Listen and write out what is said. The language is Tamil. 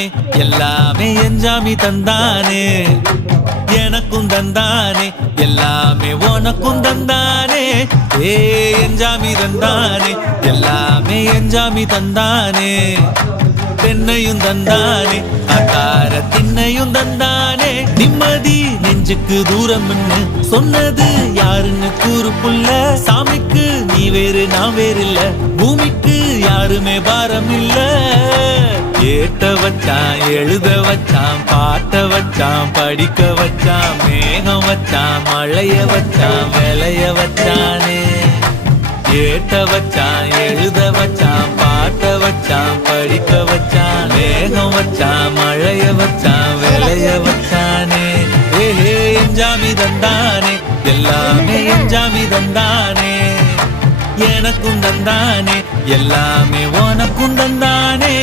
தந்தானே எல்லாமே என்ஜாமி தந்தானே எனக்கும் தந்தானே எல்லாமே உனக்கும் தந்தானே ஏ என்ஜாமி தந்தானே எல்லாமே என்ஜாமி தந்தானே பெண்ணையும் தந்தானே ஆகார திண்ணையும் தந்தானே நிம்மதி நெஞ்சுக்கு தூரம்னு சொன்னது யாருன்னு கூறு புள்ள சாமிக்கு நீ வேறு நான் வேறு இல்ல பூமிக்கு யாருமே பாரம் இல்ல ஏத்த வச்சான் எழுத வச்சான் பாட்ட வச்சான் படிக்க வச்சான் மேகம் வச்சான் மழைய வச்சான் விளைய வச்சானே ஏத்த வச்சான் எழுத வச்சான் பாட்ட வச்சான் படிக்க வச்சான் மேகம் வச்சான் மழைய வச்சான் விளைய வச்சானே ஏஹே என்ஜாமி தந்தானே எல்லாமே என்ஜாமி தந்தானே எனக்கும் தந்தானே எல்லாமே உனக்கும் தந்தானே